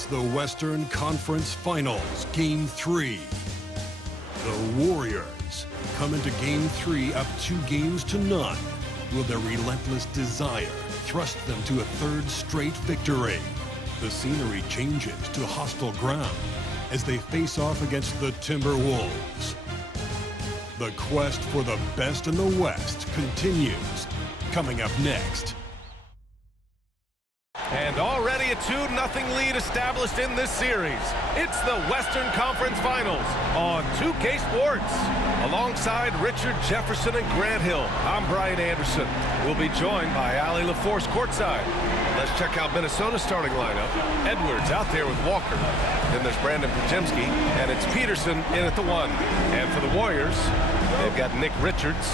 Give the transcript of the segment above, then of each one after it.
It's the Western Conference Finals, Game 3. The Warriors come into Game 3 up 2-0. Will their relentless desire thrust them to a third straight victory? The scenery changes to hostile ground as they face off against the Timberwolves. The quest for the best in the West continues. Coming up next. And already a 2-0 lead established in this series. It's the Western Conference Finals on 2K Sports. Alongside Richard Jefferson and Grant Hill, I'm Brian Anderson. We'll be joined by Allie LaForce courtside. Let's check out Minnesota's starting lineup. Edwards out there with Walker. Then there's Brandon Podziemski, and it's Peterson in at the 1. And for the Warriors, they've got Nick Richards.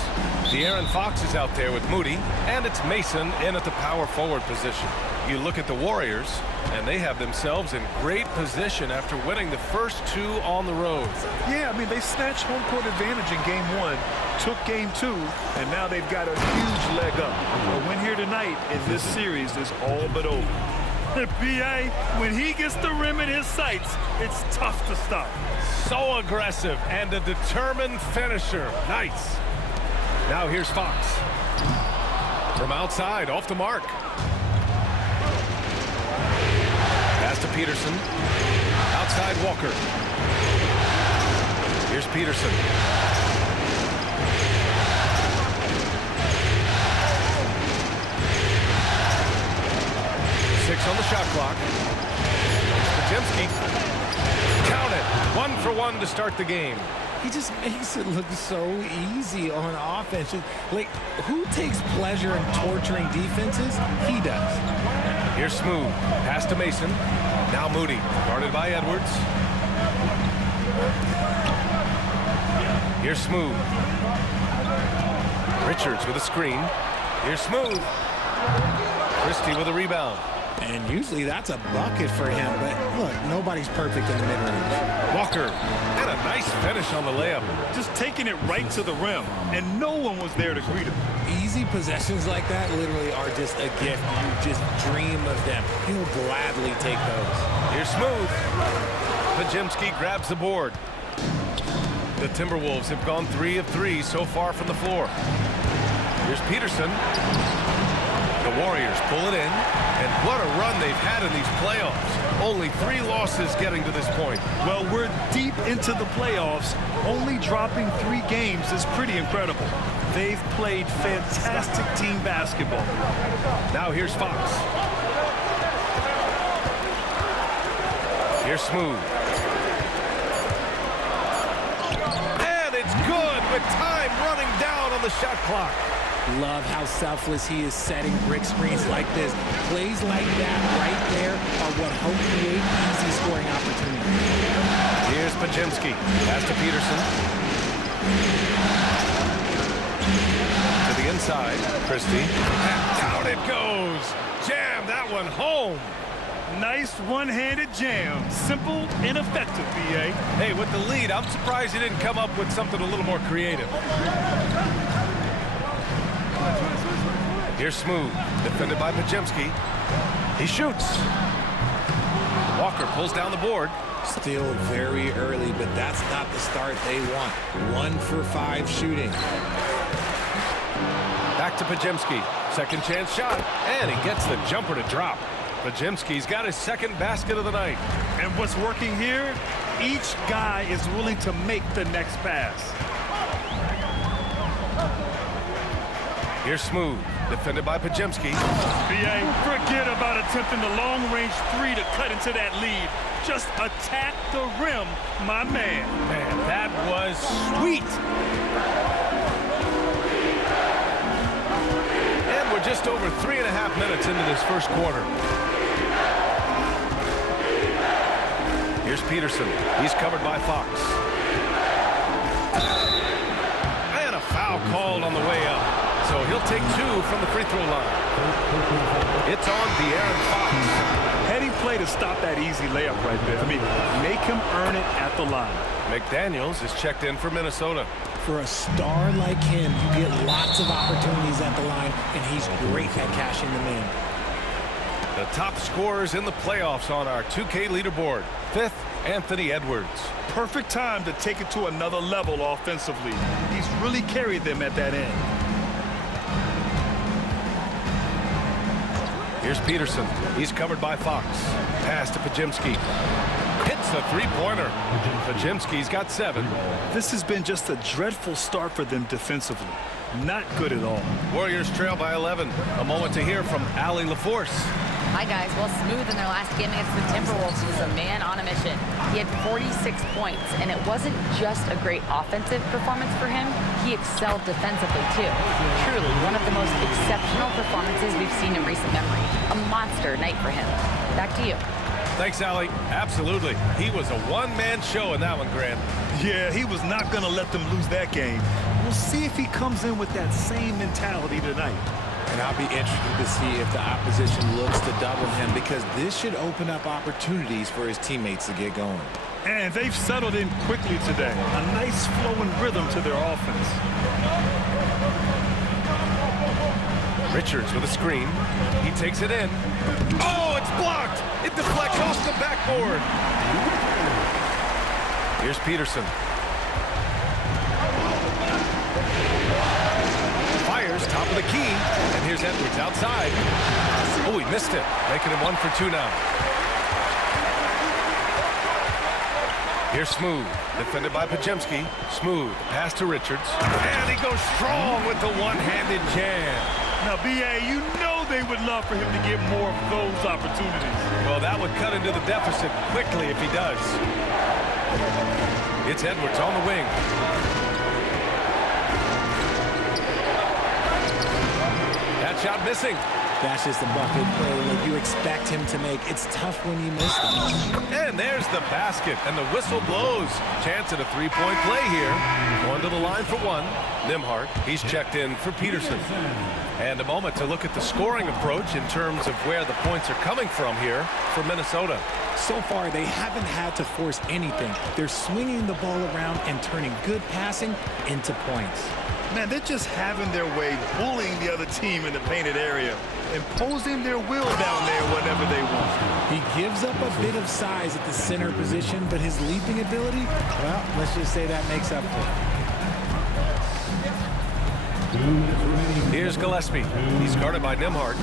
De'Aaron Fox is out there with Moody, and it's Mason in at the power forward position. You look at the Warriors, and they have themselves in great position after winning the first 2 on the road. Yeah, I mean, they snatched home court advantage in Game 1, took Game 2, and now they've got a huge leg up. A win here tonight in this series is all but over. B.A., when he gets the rim in his sights, it's tough to stop. So aggressive and a determined finisher. Nice. Now here's Fox. From outside, off the mark. Pass to Peterson. Outside Walker. Here's Peterson. Six on the shot clock. Podziemski. Count it. 1 for 1 to start the game. He just makes it look so easy on offense. Like, who takes pleasure in torturing defenses? He does. Here's Smooth. Pass to Mason. Now Moody. Guarded by Edwards. Here's Smooth. Richards with a screen. Here's Smooth. Christie with a rebound. And usually that's a bucket for him, but look, nobody's perfect in the mid-range. Walker, and a nice finish on the layup. Just taking it right to the rim, and no one was there to greet him. Easy possessions like that literally are just a gift. You just dream of them. He'll gladly take those. Here's Smooth. Podziemski grabs the board. The Timberwolves have gone 3 of 3 so far from the floor. Here's Peterson. The Warriors pull it in, and what a run they've had in these playoffs. Only 3 losses getting to this point. Well, we're deep into the playoffs. Only dropping 3 games is pretty incredible. They've played fantastic team basketball. Now here's Fox. Here's Smooth. And it's good with time running down on the shot clock. Love how selfless he is setting brick screens like this. Plays like that right there are what help create easy scoring opportunities. Here's Podziemski. Pass to Peterson. To the inside. Christie. And down it goes. Jam that one home. Nice one-handed jam. Simple and effective, B.A. Hey, with the lead, I'm surprised he didn't come up with something a little more creative. Here's Smooth, defended by Podziemski. He shoots. Walker pulls down the board. Still very early, but that's not the start they want. 1 for 5 shooting. Back to Podziemski. Second chance shot, and he gets the jumper to drop. Podziemski's got his second basket of the night. And what's working here, each guy is willing to make the next pass. Here's Smooth, defended by Podziemski. B.A., forget about attempting the long-range 3 to cut into that lead. Just attack the rim, my man. Man, that was sweet. And we're just over 3.5 minutes into this first quarter. Here's Peterson. He's covered by Fox. And a foul called on the way up. So he'll take 2 from the free throw line. It's on De'Aaron Fox. Heady play to stop that easy layup right there. I mean, make him earn it at the line. McDaniels is checked in for Minnesota. For a star like him, you get lots of opportunities at the line, and he's great at cashing them in. The top scorers in the playoffs on our 2K leaderboard. 5th, Anthony Edwards. Perfect time to take it to another level offensively. He's really carried them at that end. Here's Peterson. He's covered by Fox. Pass to Podziemski. Hits a three-pointer. Podziemski's got 7. This has been just a dreadful start for them defensively. Not good at all. Warriors trail by 11. A moment to hear from Allie LaForce. Hi, guys. Well, Smooth in their last game against the Timberwolves was a man on a mission. He had 46 points, and it wasn't just a great offensive performance for him. He excelled defensively, too. Truly, one of the most exceptional performances we've seen in recent memory. A monster night for him. Back to you. Thanks, Allie. Absolutely. He was a one-man show in that one, Grant. Yeah, he was not going to let them lose that game. We'll see if he comes in with that same mentality tonight. And I'll be interested to see if the opposition looks to double him, because this should open up opportunities for his teammates to get going. And they've settled in quickly today. A nice flowing rhythm to their offense. Richards with a screen. He takes it in. Oh, it's blocked! It deflects off the backboard. Here's Peterson. Fires, top of the key. And here's Edwards outside. Oh, he missed it. Making him 1 for 2 now. Here's Smooth. Defended by Podziemski. Smooth. Pass to Richards. And he goes strong with the one-handed jam. Now, B.A., you know they would love for him to get more of those opportunities. Well, that would cut into the deficit quickly if he does. It's Edwards on the wing. That shot missing. That's just a bucket play that you expect him to make. It's tough when you miss them. And there's the basket, and the whistle blows. Chance at a three-point play here. Going to the line for 1. Nembhard, he's checked in for Peterson. And a moment to look at the scoring approach in terms of where the points are coming from here for Minnesota. So far, they haven't had to force anything. They're swinging the ball around and turning good passing into points. Man, they're just having their way, bullying the other team in the painted area, imposing their will down there whenever they want. He gives up a bit of size at the center position, but his leaping ability, well, let's just say that makes up for it. Here's Gillespie. He's guarded by Nembhard.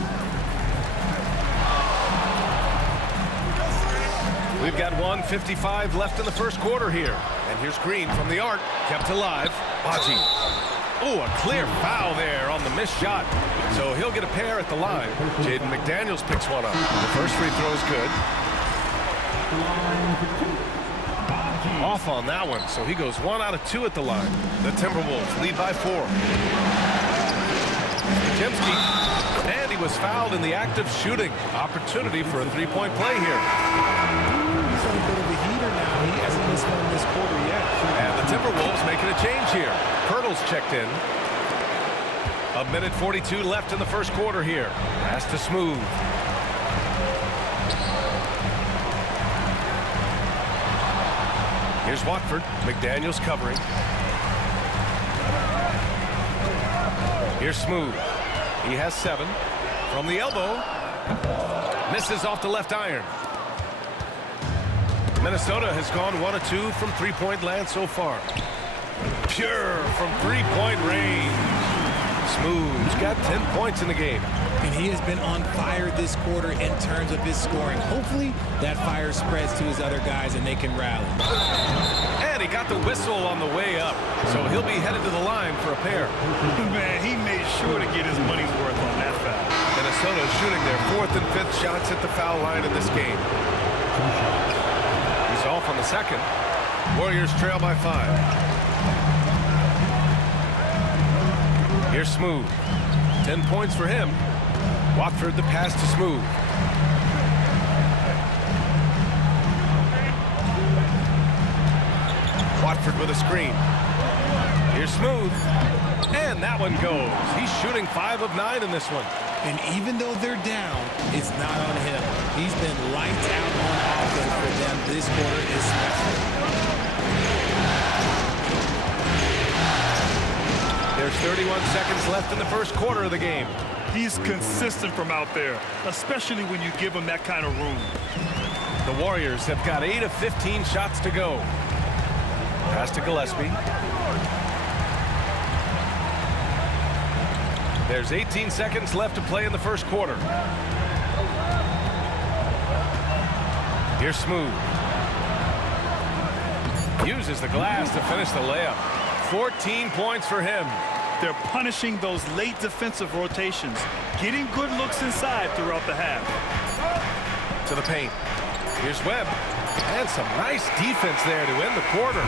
We've got 1:55 left in the first quarter here. And here's Green from the arc, kept alive. Baji. Oh, a clear foul there on the missed shot. So he'll get a pair at the line. Jaden McDaniels picks one up. The first free throw is good. Off on that one, so he goes 1 out of 2 at the line. The Timberwolves lead by 4. Podziemski, and he was fouled in the act of shooting. Opportunity for a three-point play here. He's on a bit of a heater now. He hasn't missed one this quarter yet. And the Timberwolves making a change here. Pirtle's checked in. 1:42 left in the first quarter here. Pass to Smooth. Here's Watford. McDaniels covering. Here's Smooth. He has 7. From the elbow. Misses off the left iron. Minnesota has gone 1 of 2 from three-point land so far. Pure from three-point range. Smooth's got 10 points in the game. And he has been on fire this quarter in terms of his scoring. Hopefully, that fire spreads to his other guys and they can rally. And he got the whistle on the way up, so he'll be headed to the line for a pair. Man, he made sure to get his money's worth on that foul. Minnesota shooting their 4th and 5th shots at the foul line in this game. He's off on the second. Warriors trail by 5. Here's Smooth. 10 points for him. Watford the pass to Smooth. Watford with a screen. Here's Smooth. And that one goes. He's shooting 5 of 9 in this one. And even though they're down, it's not on him. He's been lights out on offense for them this quarter especially. There's 31 seconds left in the first quarter of the game. He's consistent from out there, especially when you give him that kind of room. The Warriors have got 8 of 15 shots to go. Pass to Gillespie. There's 18 seconds left to play in the first quarter. Here's Smooth. Uses the glass to finish the layup. 14 points for him. They're punishing those late defensive rotations, getting good looks inside throughout the half. To the paint. Here's Webb. And some nice defense there to end the quarter.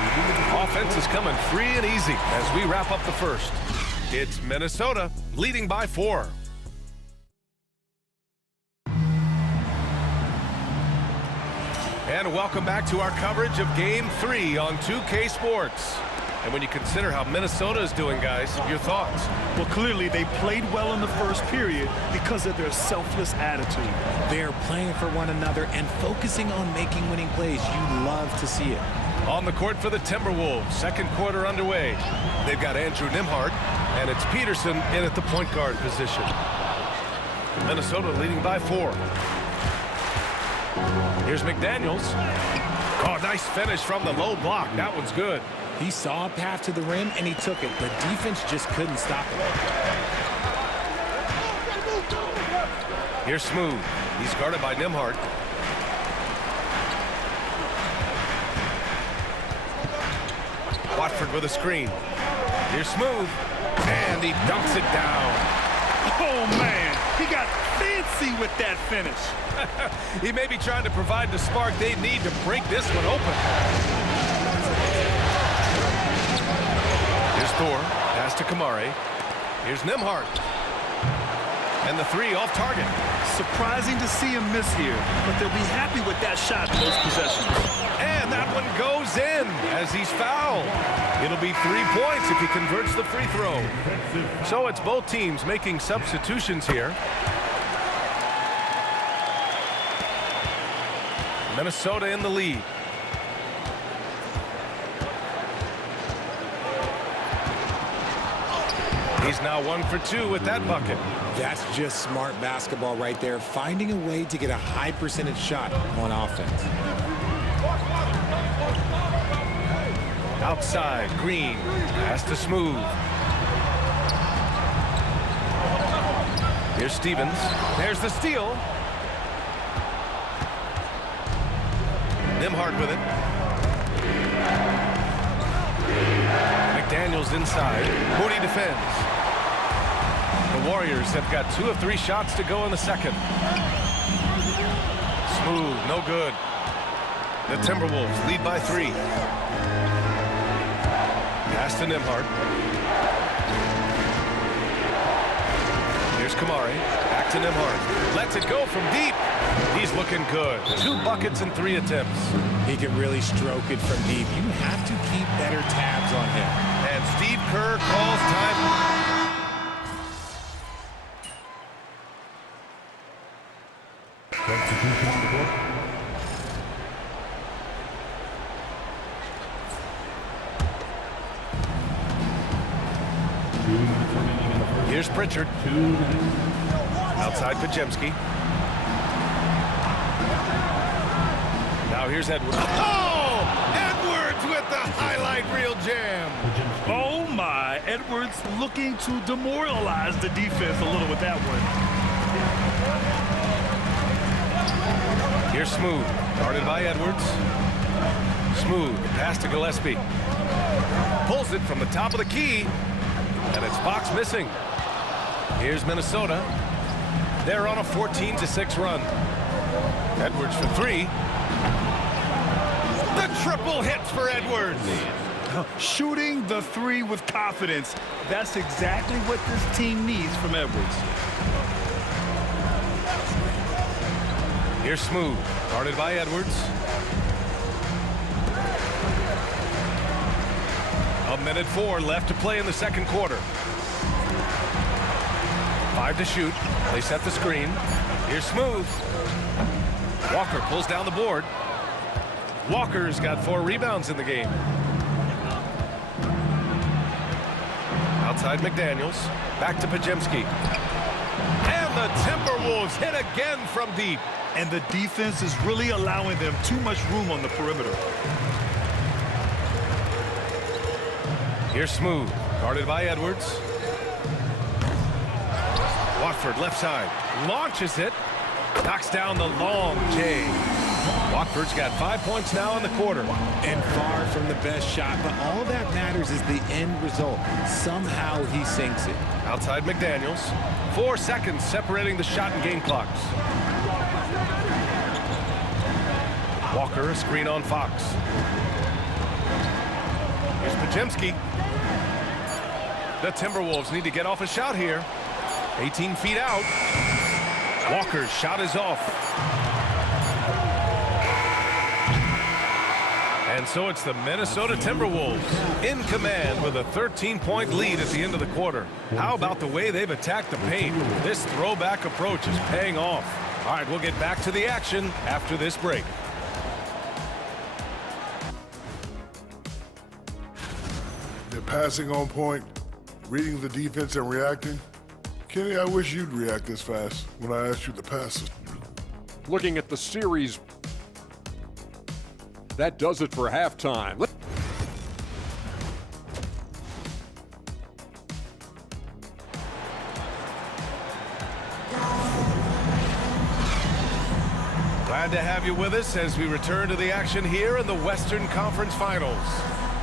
Offense is coming free and easy as we wrap up the first. It's Minnesota leading by 4. And welcome back to our coverage of Game 3 on 2K Sports. And when you consider how Minnesota is doing, guys, your thoughts? Well, clearly they played well in the first period because of their selfless attitude. They're playing for one another and focusing on making winning plays. You love to see it. On the court for the Timberwolves, second quarter underway. They've got Andrew Nembhard, and it's Peterson in at the point guard position. Minnesota leading by 4. Here's McDaniels. Oh, nice finish from the low block. That one's good. He saw a path to the rim, and he took it. The defense just couldn't stop it. Here's Smooth. He's guarded by Nembhard. Watford with a screen. Here's Smooth. And he dunks it down. Oh, man. He got fancy with that finish. He may be trying to provide the spark they need to break this one open. Here's Thor. Pass to Kamari. Here's Nembhard. And the 3 off target. Surprising to see him miss here, but they'll be happy with that shot in those possessions. And that one goes in as he's fouled. It'll be 3 points if he converts the free throw. So it's both teams making substitutions here. Minnesota in the lead. He's now 1 for 2 with that bucket. That's just smart basketball right there, finding a way to get a high percentage shot on offense. Outside, Green. Pass to Smooth. Here's Stevens. There's the steal. Nembhard with it. McDaniels inside. Moody defends. The Warriors have got 2 of 3 shots to go in the second. Smooth, no good. The Timberwolves lead by 3. Pass to Nembhard. Here's Kamari. Back to Nembhard. Lets it go from deep. He's looking good. 2 buckets in 3 attempts. He can really stroke it from deep. You have to keep better tabs on him. And Steve Kerr calls time. Here's Pritchard. Outside Podziemski. Now here's Edwards. Oh! Edwards with the highlight reel jam. Oh, my. Edwards looking to demoralize the defense a little with that one. Here's Smooth. Guarded by Edwards. Smooth. Pass to Gillespie. Pulls it from the top of the key. And it's Fox missing. Here's Minnesota. They're on a 14-6 run. Edwards for 3. The triple hits for Edwards. Shooting the 3 with confidence. That's exactly what this team needs from Edwards. Here's Smooth. Guarded by Edwards. A minute 4 left to play in the second quarter. 5 to shoot. They set the screen. Here's Smooth. Walker pulls down the board. Walker's got 4 rebounds in the game. Outside McDaniels. Back to Podziemski. And the Timberwolves hit again from deep. And the defense is really allowing them too much room on the perimeter. Here's Smooth, guarded by Edwards. Watford left side, launches it, knocks down the long J. Watford's got 5 points now in the quarter. And far from the best shot, but all that matters is the end result. Somehow he sinks it. Outside McDaniels, 4 seconds separating the shot and game clocks. Walker, a screen on Fox. Here's Podziemski. The Timberwolves need to get off a shot here. 18 feet out. Walker's shot is off. And so it's the Minnesota Timberwolves in command with a 13-point lead at the end of the quarter. How about the way they've attacked the paint? This throwback approach is paying off. All right, we'll get back to the action after this break. They're passing on point, reading the defense and reacting. Kenny, I wish you'd react this fast when I asked you to pass it. Looking at the series, that does it for halftime. Glad to have you with us as we return to the action here in the Western Conference Finals.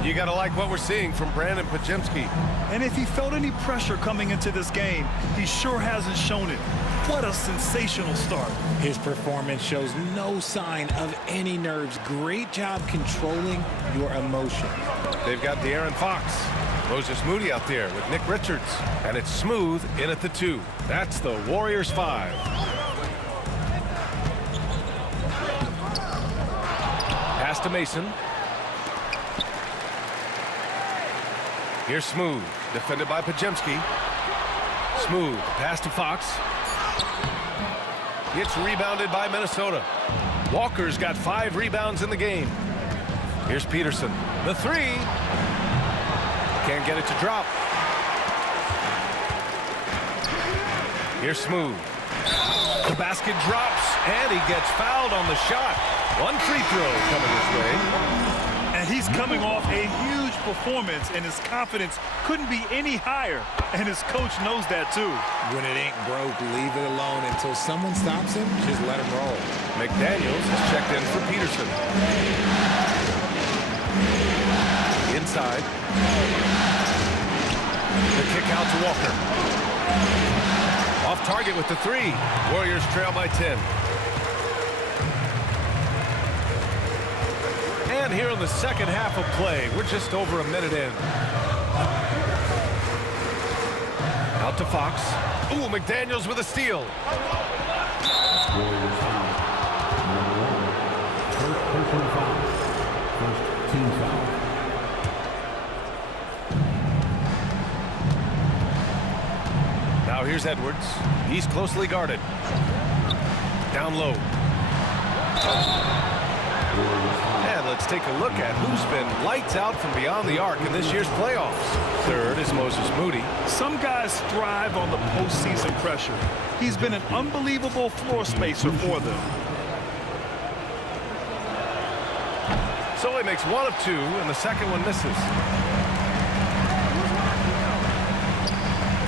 You got to like what we're seeing from Brandon Podziemski. And if he felt any pressure coming into this game, he sure hasn't shown it. What a sensational start. His performance shows no sign of any nerves. Great job controlling your emotion. They've got De'Aaron Fox. Moses Moody out there with Nick Richards. And it's Smooth in at the 2. That's the Warriors 5. Pass to Mason. Here's Smooth, defended by Podziemski. Smooth, pass to Fox. Gets rebounded by Minnesota. Walker's got 5 rebounds in the game. Here's Peterson, the 3. Can't get it to drop. Here's Smooth. The basket drops, and he gets fouled on the shot. 1 free throw coming his way. And he's coming off a huge performance, and his confidence couldn't be any higher. And his coach knows that, too. When it ain't broke, leave it alone until someone stops him. Just let him roll. McDaniels has checked in for Peterson. Inside. The kick out to Walker. Off target with the 3. Warriors trail by 10. And here in the second half of play, we're just over a minute in. Out to Fox. Ooh, McDaniels with a steal. Now here's Edwards. He's closely guarded. Down low. And let's take a look at who's been lights out from beyond the arc in this year's playoffs. Third is Moses Moody. Some guys thrive on the postseason pressure. He's been an unbelievable floor spacer for them. So he makes 1 of 2, and the second one misses.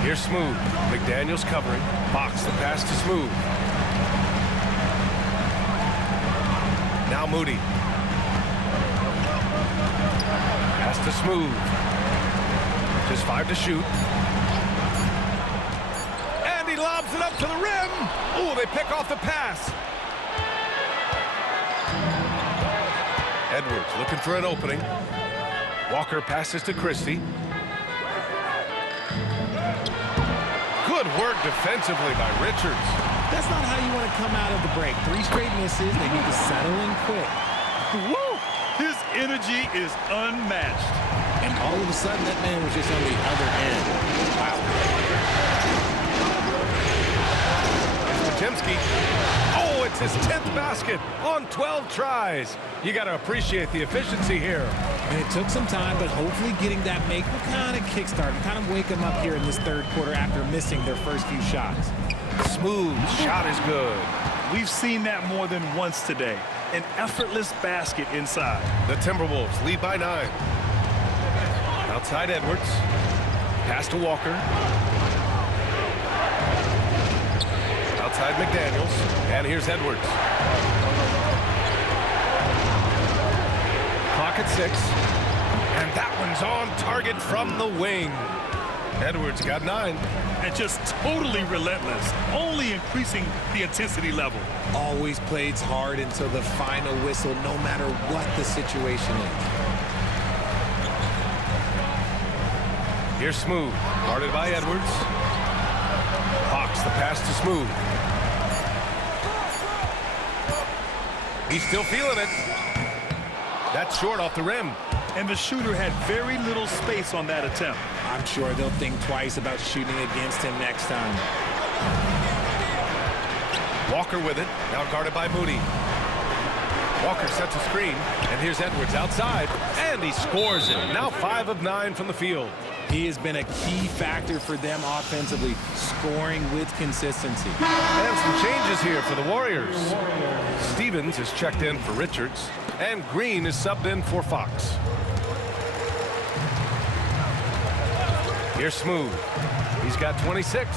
Here's Smooth. McDaniels covering. Fox the pass to Smooth. Now Moody. Pass to Smooth. Just 5 to shoot. And he lobs it up to the rim. Ooh, they pick off the pass. Edwards looking for an opening. Walker passes to Christie. Good work defensively by Richards. That's not how you want to come out of the break. 3 straight misses. They need to settle in quick. Woo! His energy is unmatched. And all of a sudden, that man was just on the other end. Wow. Podziemski. Oh, it's his 10th basket. basket on 12 tries. You got to appreciate the efficiency here. And it took some time, but hopefully getting that make will kind of kickstart and kind of wake them up here in this third quarter after missing their first few shots. Smooth shot is good. We've seen that more than once today. An effortless basket inside. The Timberwolves lead by 9. Outside Edwards. Pass to Walker. Outside McDaniels. And here's Edwards. Clock at 6. And that one's on target from the wing. Edwards got 9. And just totally relentless, only increasing the intensity level. Always plays hard until the final whistle, no matter what the situation is. Here's Smooth, guarded by Edwards. Hawks the pass to Smooth. He's still feeling it. That's short off the rim. And the shooter had very little space on that attempt. I'm sure they'll think twice about shooting against him next time. Walker with it, now guarded by Moody. Walker sets a screen, and here's Edwards outside, and he scores it. Now 5 of 9 from the field. He has been a key factor for them offensively, scoring with consistency. And some changes here for the Warriors. Stevens is checked in for Richards, and Green is subbed in for Fox. Here's Smooth. He's got 26.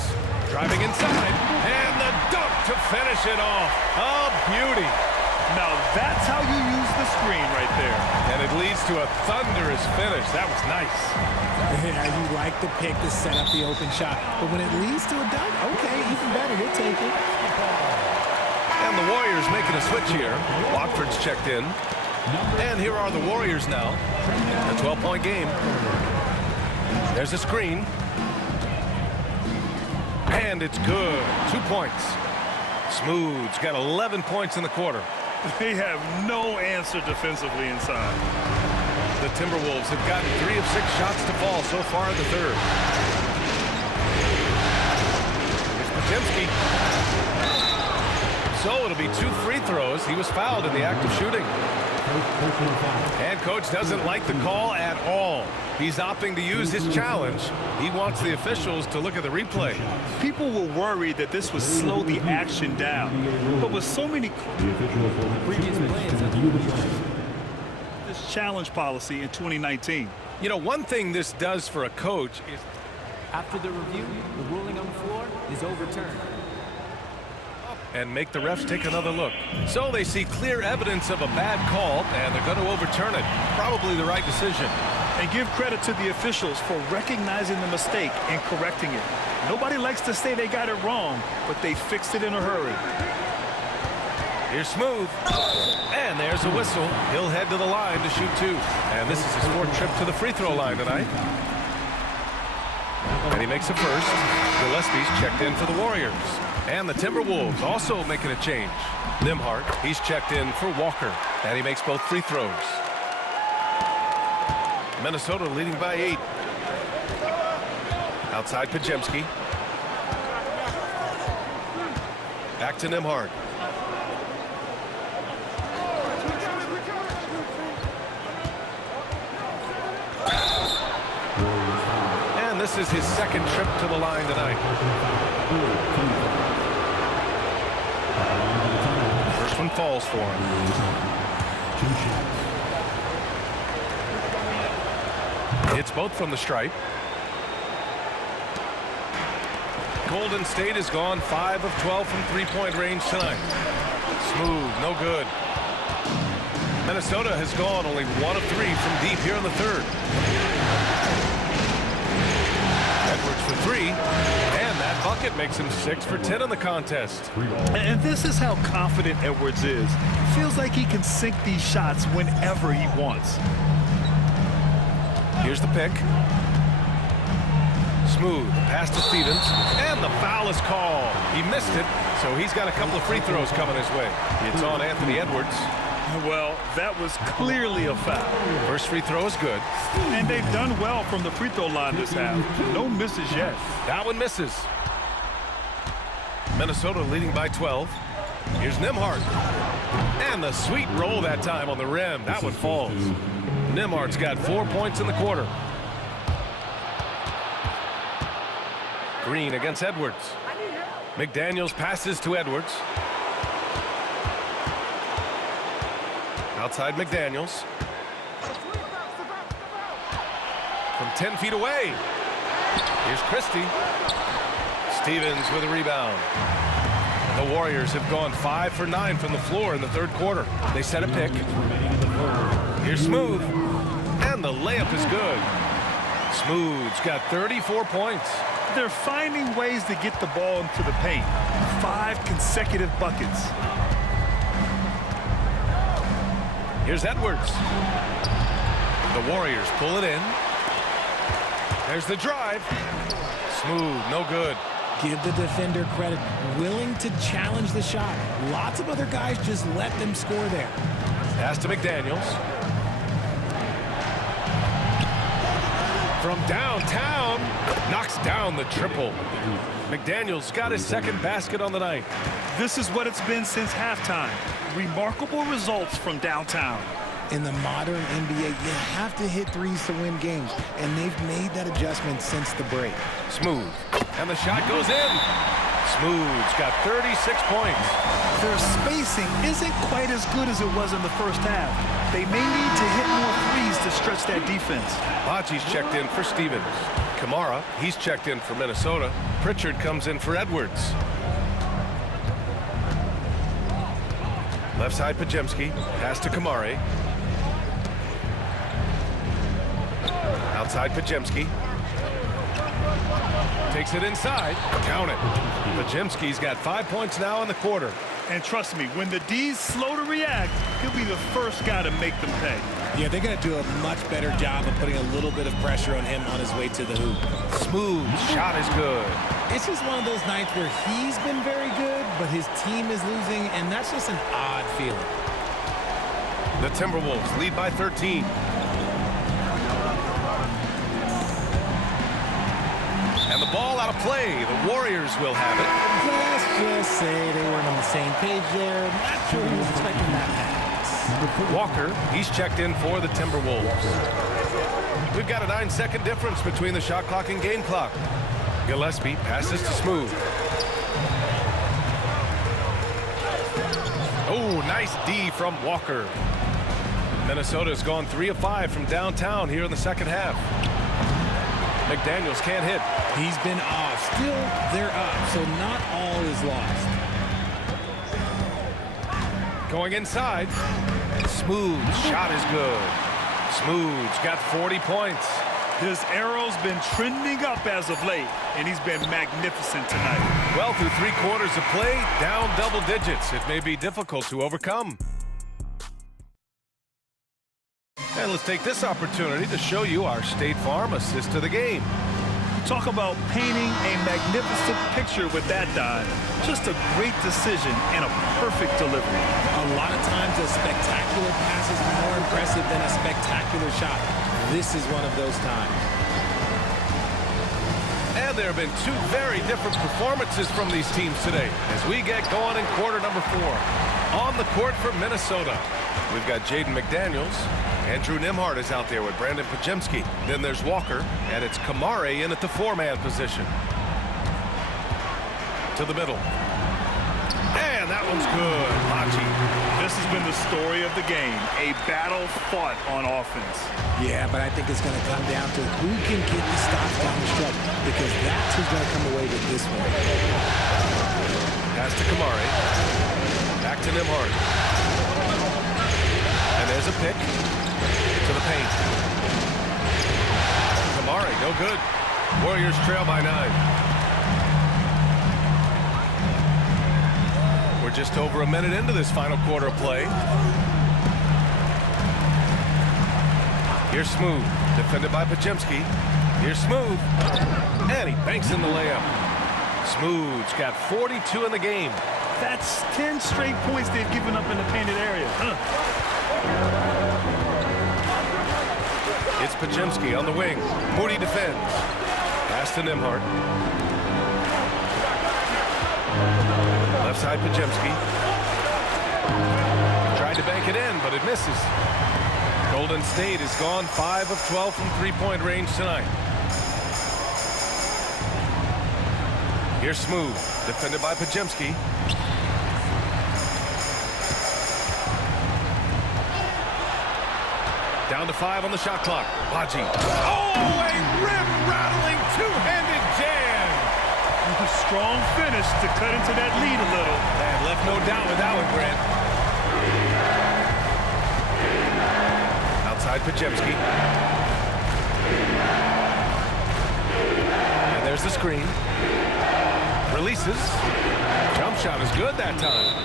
Driving inside, and the dunk to finish it off. A beauty. Now that's how you use the screen right there. And it leads to a thunderous finish. That was nice. Yeah, you like the pick to set up the open shot, but when it leads to a dunk, okay, even better, we'll take it. And the Warriors making a switch here. Watford's checked in. And here are the Warriors now. A 12-point game. There's a screen. And it's good. 2 points. Smooth's got 11 points in the quarter. They have no answer defensively inside. The Timberwolves have gotten 3 of 6 shots to fall so far in the third. Here's Podziemski. So it'll be 2 free throws. He was fouled in the act of shooting. And coach doesn't like the call at all. He's opting to use his challenge. He wants the officials to look at the replay. People were worried that this would slow the action down. But with so many this challenge policy in 2019. You know, one thing this does for a coach is after the review, the ruling on the floor is overturned. And make the refs take another look. So they see clear evidence of a bad call, and they're going to overturn it. Probably the right decision. And give credit to the officials for recognizing the mistake and correcting it. Nobody likes to say they got it wrong, but they fixed it in a hurry. Here's Smooth. And there's a whistle. He'll head to the line to shoot 2. And this is his 4th trip to the free throw line tonight. And he makes a first. Gillespie's checked in for the Warriors. And the Timberwolves also making a change. Nembhard, he's checked in for Walker. And he makes both free throws. Minnesota leading by 8. Outside Podziemski. Back to Nembhard. And this is his 2nd trip to the line tonight. First one falls for him. Hits both from the stripe. Golden State has gone 5 of 12 from 3-point range tonight. Smooth, no good. Minnesota has gone only 1 of 3 from deep here in the third. Edwards for 3, and that bucket makes him 6 for 10 in the contest. And this is how confident Edwards is. Feels like he can sink these shots whenever he wants. Here's the pick. Smooth, pass to Stevens, and the foul is called. He missed it, so he's got a couple of free throws coming his way. It's on Anthony Edwards. Well, that was clearly a foul. First free throw is good. And they've done well from the free throw line this half. No misses yet. That one misses. Minnesota leading by 12. Here's Nembhard. And the sweet roll that time on the rim. That one falls. Nembhard's got 4 points in the quarter. Green against Edwards. McDaniels passes to Edwards. Outside McDaniels. From 10 feet away. Here's Christie. Stevens with a rebound. The Warriors have gone 5 for 9 from the floor in the third quarter. They set a pick. Here's Smooth. And the layup is good. Smooth's got 34 points. They're finding ways to get the ball into the paint. 5 consecutive buckets. Here's Edwards. The Warriors pull it in. There's the drive. Smooth, no good. Give the defender credit. Willing to challenge the shot. Lots of other guys just let them score there. Pass to McDaniels. From downtown, knocks down the triple. McDaniels got his second basket on the night. This is what it's been since halftime. Remarkable results from downtown. In the modern NBA, you have to hit threes to win games, and they've made that adjustment since the break. Smooth, and the shot goes in. Smooth's got 36 points. Their spacing isn't quite as good as it was in the first half. They may need to hit more threes to stretch that defense. Baji's checked in for Stevens. Kamara, he's checked in for Minnesota. Pritchard comes in for Edwards. Left side Podziemski, pass to Kamari. Outside Podziemski. Takes it inside. Count it. Podziemski's got 5 points now in the quarter. And trust me, when the D's slow to react, he'll be the first guy to make them pay. Yeah, they're going to do a much better job of putting a little bit of pressure on him on his way to the hoop. Smooth shot is good. It's just one of those nights where he's been very good, but his team is losing, and that's just an odd feeling. The Timberwolves lead by 13. And the ball out of play. The Warriors will have it. Let's just say they weren't on the same page there. Not sure he was expecting that pass. Walker, he's checked in for the Timberwolves. We've got a 9-second difference between the shot clock and game clock. Gillespie passes to Smooth. Oh, nice D from Walker. Minnesota's gone 3 of 5 from downtown here in the second half. McDaniels can't hit. He's been off. Still, they're up, so not all is lost. Going inside. Smooth shot is good. Smooth's got 40 points. His arrow's been trending up as of late, and he's been magnificent tonight. Well, through 3 quarters of play, down double digits. It may be difficult to overcome. And let's take this opportunity to show you our State Farm assist to the game. Talk about painting a magnificent picture with that dive. Just a great decision and a perfect delivery. A lot of times a spectacular pass is more impressive than a spectacular shot. This is one of those times. And there have been 2 very different performances from these teams today as we get going in quarter number 4. On the court for Minnesota, we've got Jaden McDaniels. Andrew Nembhard is out there with Brandon Podziemski. Then there's Walker, and it's Kamari in at the 4-man position. To the middle. And that one's good. Baji. This has been the story of the game. A battle fought on offense. Yeah, but I think it's going to come down to who can get the stops down the stretch, because that's who's going to come away with this one. Pass to Kamari. Back to Nembhard. And there's a pick. To the paint. Kamari, no good. Warriors trail by 9. We're just over a minute into this final quarter of play. Here's Smooth, defended by Podziemski. Here's Smooth, and he banks in the layup. Smooth's got 42 in the game. That's 10 straight points they've given up in the painted area. It's Podziemski on the wing. Moody defends. Pass to Nembhard. Left side Podziemski. Tried to bank it in, but it misses. Golden State has gone 5 of 12 from three-point range tonight. Here's Smooth, defended by Podziemski. Down to 5 on the shot clock. Baji. Oh, a rim-rattling two-handed jam. A strong finish to cut into that lead a little. And left no doubt with that one, Grant. Outside Podziemski. And there's the screen. Releases. Jump shot is good that time.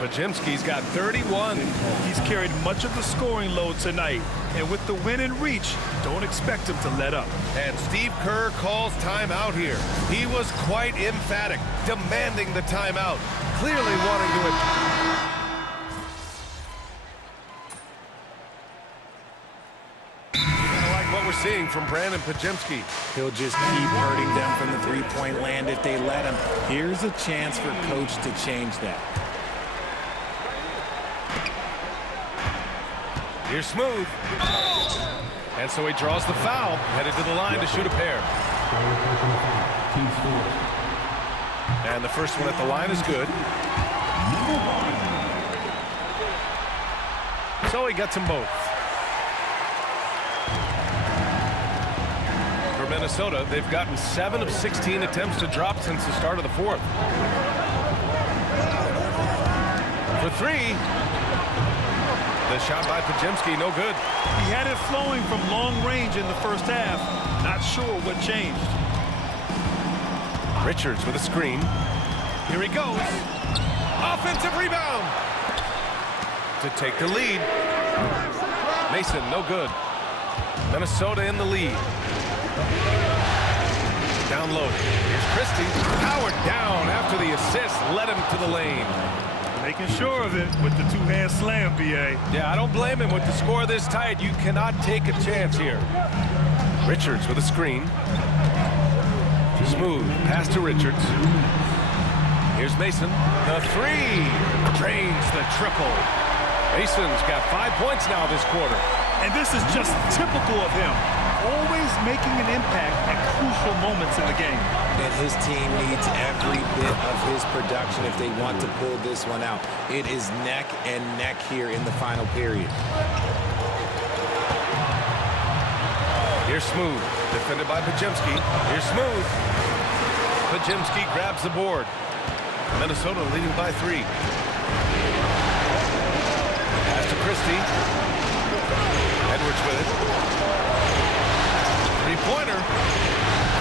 Podziemski's got 31. He's carried much of the scoring load tonight. And with the win in reach, don't expect him to let up. And Steve Kerr calls timeout here. He was quite emphatic, demanding the timeout, clearly wanting to... What we're seeing from Brandon Podziemski. He'll just keep hurting them from the three-point land if they let him. Here's a chance for Coach to change that. Here's Smooth. And so he draws the foul, headed to the line to shoot a pair. And the first one at the line is good. So he gets them both. For Minnesota, they've gotten 7 of 16 attempts to drop since the start of the fourth. For 3. The shot by Podziemski, no good. He had it flowing from long range in the first half. Not sure what changed. Richards with a screen. Here he goes. Offensive rebound. To take the lead. Mason, no good. Minnesota in the lead. Down low. Here's Christie. Powered down after the assist. Led him to the lane. Making sure of it with the two-hand slam, B.A. Yeah, I don't blame him with the score this tight. You cannot take a chance here. Richards with a screen. Smooth. Pass to Richards. Here's Mason. The 3. Drains the triple. Mason's got 5 points now this quarter. And this is just typical of him. Always making an impact at crucial moments in the game. And his team needs every bit of his production if they want to pull this one out. It is neck and neck here in the final period. Here's Smooth, defended by Podziemski. Here's Smooth. Podziemski grabs the board. Minnesota leading by 3. Pass to Christie. Edwards with it. Three-pointer.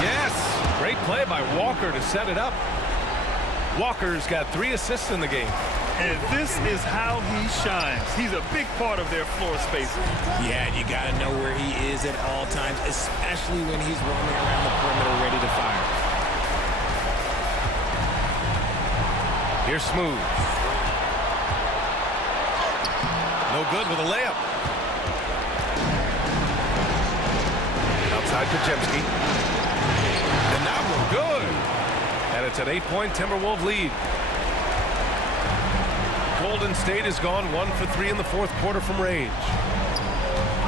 Yes. Great play by Walker to set it up. Walker's got 3 assists in the game. And this is how he shines. He's a big part of their floor space. Yeah, and you got to know where he is at all times, especially when he's roaming around the perimeter ready to fire. Here's Smooth. No good with a layup. Outside Podziemski. And now we're good. And it's an 8-point Timberwolves lead. Golden State has gone 1 for 3 in the fourth quarter from range.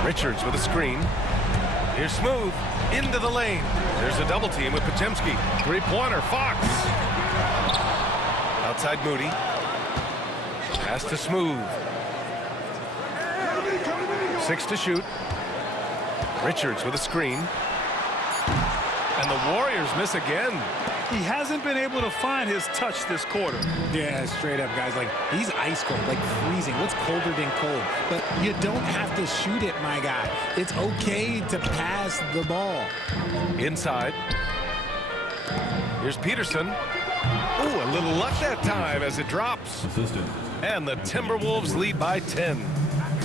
Richards with a screen. Here's Smooth into the lane. There's a double team with Podziemski. Three-pointer, Fox. Outside Moody. Pass to Smooth. 6 to shoot. Richards with a screen. And the Warriors miss again. He hasn't been able to find his touch this quarter. Yeah, straight up, guys. Like, he's ice cold, like freezing. What's colder than cold? But you don't have to shoot it, my guy. It's okay to pass the ball. Inside. Here's Peterson. Ooh, a little luck that time as it drops. And the Timberwolves lead by 10.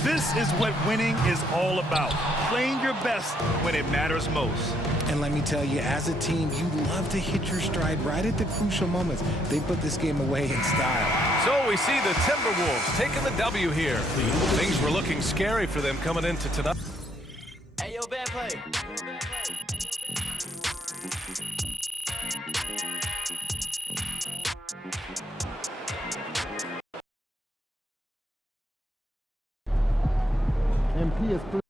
This is what winning is all about. Playing your best when it matters most. And let me tell you, as a team, you love to hit your stride right at the crucial moments. They put this game away in style. So we see the Timberwolves taking the W here. Things were looking scary for them coming into tonight. Hey, yo, bad play. PS3.